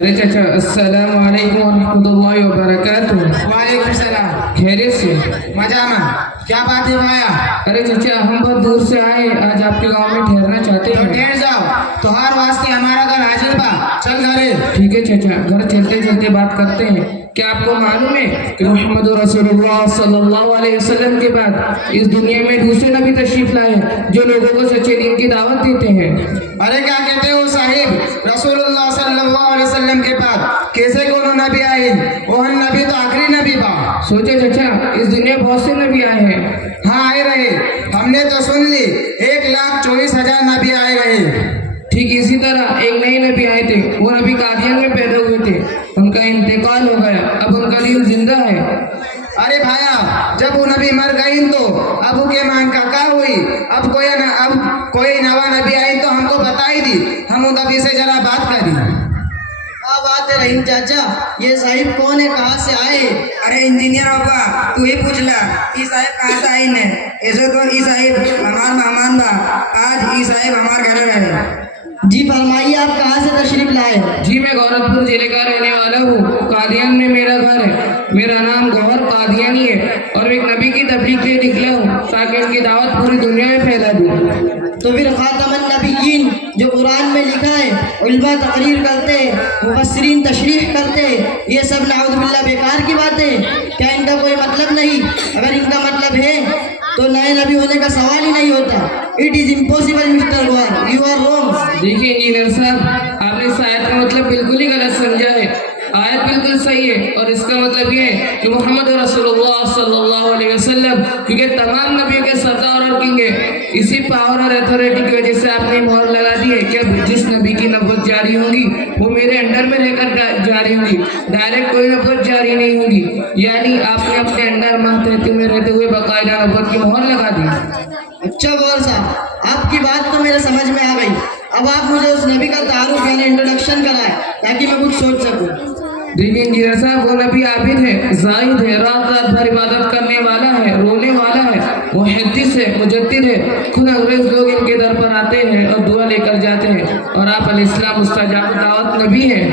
अरे चाचा, अस्सलाम वालेकुम वरहमतुल्लाहि वबरकातुह। वालेकुम सलाम। खैरियत से? मजा में। क्या बात है भाया? अरे चाचा, हम बहुत दूर से आए, आज आपके गांव में ठहरना चाहते तो हैं। ठहर जाओ, तुहार वास्ते हमारा घर हाजिर बा। चल घरे। ठीक है चाचा, घर चलते चलते बात करते हैं। क्या आपको मालूम है कि मोहम्मद रसूलुल्लाह सल्लल्लाहु अलैहि वसल्लम के बाद इस दुनिया में दूसरे नबी तशरीफ लाए जो लोगों को सच्चे दीन की दावत देते हैं? अरे क्या कहते हो साहिब, रसूलुल्लाह सल्लल्लाहु अलैहि वसल्लम के बाद कैसे कोनो नबी आए? वह नबी तो आखिरी नबी बा। सोचे चाचा, इस दुनिया में बहुत से नबी आए हैं। हाँ आए रहे, हमने तो सुन ली 1,24,000 नबी आए रहे। ठीक इसी तरह एक नए नबी आए थे, वो नबी कादियान में पैदा हुए थे, उनका इंतकाल हो गया, अब उनका दीन जिंदा है। अरे भाया, जब वो नबी मर गई तो अब के मान का क्या हुई? अब कोई नवा नबी आई तो हमको बताई दी, हम उन नबी से जरा बात करी। क्या बात है रहीम चाचा, ये साहिब कौन है, कहाँ से आए? अरे इंजीनियर बाबा, तू ही पूछ ला ई साहिब कहाँ से आई ने। ऐसे तो ई साहिब हमार मेहमान बा, आज ई साहिब हमार घर रहे। जी फरमाइए, आप कहाँ से तशरीफ लाए? जी मैं गोरखपुर जिले का रहने वाला हूँ, कादियान में मेरा घर है। मेरा नाम गौहर कादियानी है और एक नबी की तबलीग के लिए निकला हूँ ताकि उनकी दावत पूरी दुनिया में फैला दूँ। तो फिर खातमुन नबिय्यीन जो कुरान में लिखा है, उलमा तकरीर करते, मुफस्सिरीन तशरीह करते, ये सब नाउज़ुबिल्लाह बेकार की बातें। क्या इनका कोई मतलब नहीं? अगर इनका मतलब है तो नए नबी होने का सवाल ही नहीं होता। It is impossible mister Gauhar, you are wrong. देखिए इंजीनियर साहब, आपने इस आयत का मतलब बिल्कुल ही गलत समझा है। आयत बिल्कुल सही है और इसका मतलब ये है कि मोहम्मद रसूलुल्लाह सल्लल्लाहु अलैहि वसल्लम क्योंकि तमाम नबियों के सरदार और किंग है, इसी पावर और अथॉरिटी की वजह से आपने मोहर लगा दी है कि जिस नबी की नबूवत जारी होगी वो मेरे अंडर में रहकर जारी होगी, डायरेक्ट कोई नबूवत जारी नहीं होगी। यानी आपने अपने अंडर महतहती में रहते हुए बाकायदा नबूवत की मोहर लगा दी। अच्छा गौर साहब, आपकी बात तो मेरे समझ में आ गई। अब आप मुझे उस नबी का तारुफ यानी इंट्रोडक्शन कराएं ताकि मैं कुछ सोच सकूं। देखिए इंजीनियर साहब, वो नबी आबिद है, जाहिद है, रात रात भर इबादत करने वाला है, रोने वाला है, वो मुहद्दिस है, मुजद्दिद है। खुद अंग्रेज लोग इनके दर पर आते हैं और दुआ लेकर जाते हैं और आप अलैहिस्सलाम मुस्तजाब दावत नबी हैं।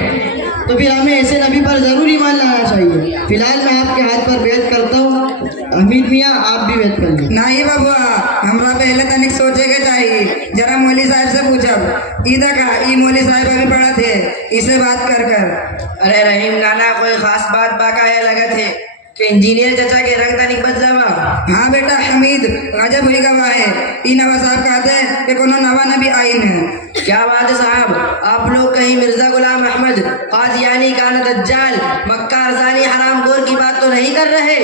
तो फिर हमें ऐसे नबी पर जरूर ईमान लाना चाहिए। फिलहाल मैं आपके हाथ पर बैत करता हूँ, हमीद मियाँ आप भी बैत कर लीजिए। नहीं बाबुआ, हमरा पहले तनिक सोचे के चाहिए, जरा मौली साहब से पूछब। ईदा का ई मौली साहब अभी पढ़ा थे, इसे बात कर। अरे रहीम नाना, कोई खास बात बाका है लगा थे कि इंजीनियर चाचा के रंग तनिक बच जावा। हाँ बेटा हमीद, गजब हुई गवा है। ई नवा साहब कहते हैं कि कोनो नवा नबी आई ने। क्या बात है साहब, आप लोग कहीं मिर्जा गुलाम अहमद कादियानी कान दज्जाल मक्का अरजानी हराम गोर की बात तो नहीं कर रहे?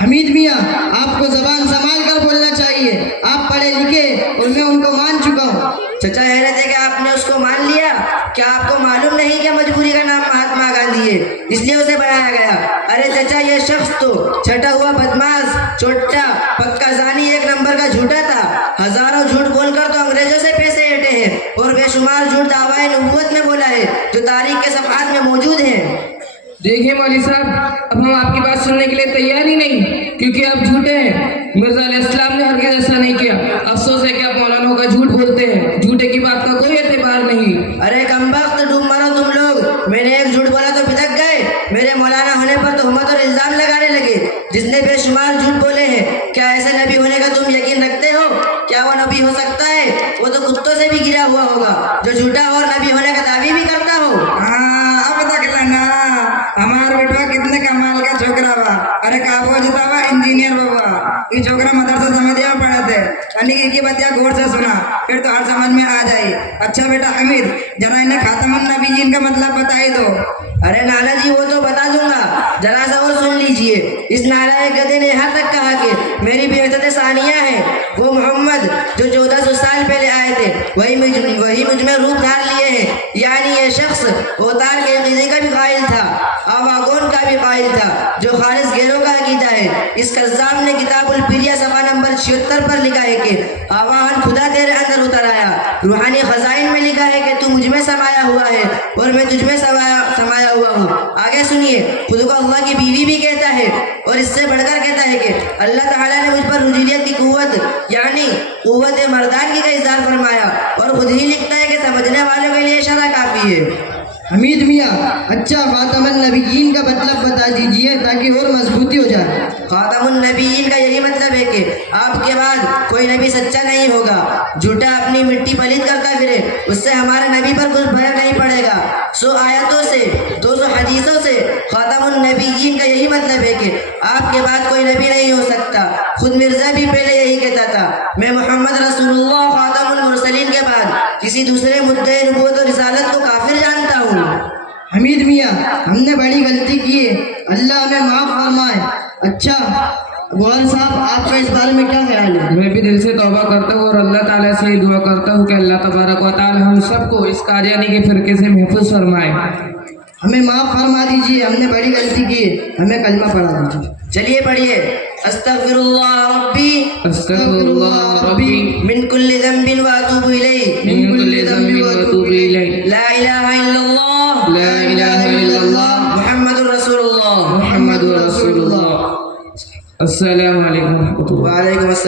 हमीद मियाँ, आपको जबान संभाल कर बोलना चाहिए। आप पढ़े लिखे और मैं उनको मान चुका हूँ। चाचा कह रहे थे कि आपने उसको मान लिया। क्या आपको मालूम नहीं कि मजबूरी का नाम महात्मा गांधी है, इसलिए उसे बनाया गया? अरे चाचा, ये शख्स तो छटा हुआ बदमाश, चोट्टा, पक्का जानी, एक नंबर का झूठा था। हजारों झूठ बोलकर तो अंग्रेजों से पैसे ऐंठे हैं और बेशुमार झूठ दावाए नबूवत में बोला है जो तारीख के सफ़हात में मौजूद है। देखिए मौली साहब, अब हम आपकी बात सुनने के लिए तैयार ही नहीं, क्योंकि आप झूठे हैं। मिर्जा अलैहिस्सलाम ने हरगिज़ ऐसा नहीं किया। अफसोस है कि आप मौलाना का झूठ बोलते हैं। झूठे की बात का कोई एतबार नहीं। अरे कमबख्त, डूब मरो तुम लोग। मैंने एक झूठ बोला तो बिदक गए। मेरे मौलाना होने पर तोहमत और इल्जाम लगाने लगे, जिसने बेशुमार झूठ बोले हैं। क्या ऐसे नबी होने का तुम यकीन रखते हो? क्या वो नबी हो सकता है? वो तो कुत्तों से भी गिरा हुआ होगा जो झूठा और नबी होने का दावी भी करता हो। हाँ अब तक ना हमार बेटवा कितने कमाल का छोकरा बा। अरे काबो जितावा इंजीनियर बाबा, ये छोकरा मदरसा समझिया पढ़े थे। तनिक की बतिया गौर से सुना, फिर तो हर समझ में आ जाए। अच्छा बेटा हमीद, जरा इन्हें खातमुन नबिय्यीन का मतलब बताई दो। अरे नाना जी, वो तो बता दूंगा, जरा सा और सुन लीजिए। इस नालायक गधे ने यहाँ तक कहा कि मेरी बेइज्जत सानिया है। वो मोहम्मद जो 1400 साल पहले आए थे वही मुझ में रूप धार लिए हैं। यानी ये शख्स अवतार के अकीदे का भी कायल था, आवागोन का भी कायल था, जो खालिस गैरों का अकीदा है। इस कज़्ज़ाब ने किताबुल पिरिया सफ़ा नंबर 76 पर लिखा है कि आवाहन खुदा तेरे अंदर उतर आया। रूहानी खजाइन में लिखा है कि तू मुझ में समाया हुआ है और मैं तुझ में समाया हुआ हूँ। आगे सुनिए, खुद को अल्लाह की बीवी भी कहता है और इससे बढ़कर कहता है कि अल्लाह ताला ने मुझ पर रुजूलियत की कुव्वत यानी कुव्वत मर्दानगी का इज़हार फरमाया और खुद ही लिखता है कि समझने वालों के लिए इशारा काफ़ी है। हमीद मियाँ, अच्छा खातमुन नबीयीन का मतलब बता दीजिए ताकि और मजबूती हो जाए। खातमुन नबीयीन का यही मतलब है कि आपके बाद कोई नबी सच्चा नहीं होगा। झूठा अपनी मिट्टी पलीत करता फिरे, उससे हमारे नबी पर कुछ भय नहीं पड़ेगा। 100 आयतों से 200 हदीसों से खातमुन नबीयीन का यही मतलब है कि आपके बाद कोई नबी नहीं हो सकता। खुद मिर्जा भी पहले यही कहता था, मैं मोहम्मद रसूलुल्लाह खातमुल मुरसलीन के बाद किसी दूसरे मुद्दे नबूवत और रिसालत को काफिर जानता हूँ। हमीद मियाँ, हमने बड़ी गलती की है, अल्लाह हमें माफ़ फरमाए। अच्छा गौहर साहब, आपका इस बारे में क्या ख्याल है? मैं भी दिल से तौबा करता हूँ और अल्लाह ताला से ही दुआ करता हूँ कि अल्लाह तबारक व ताला हम सबको इस कादियानी के फिरके से महफूज फरमाए। हमें माफ़ फरमा दीजिए, हमने बड़ी गलती की है, हमें कलमा पढ़ा दीजिए। चलिए पढ़िए। अस्तगफिरुल्लाह रब्बी अस्तगफिरुल्लाह रब्बी मिन कुल्लि ज़ंबिन व अतूबु इलैह मिन कुल्लि ज़ंबिन व अतूबु इलैह ला इलाहा इल्लल्लाह ला इलाहा इल्लल्लाह मुहम्मदुर रसूलुल्लाह। मुहम्मदुर रसूलुल्लाह। अस्सलामु अलैकुम व रहमतुल्लाह। वालेकुम अस्सलाम।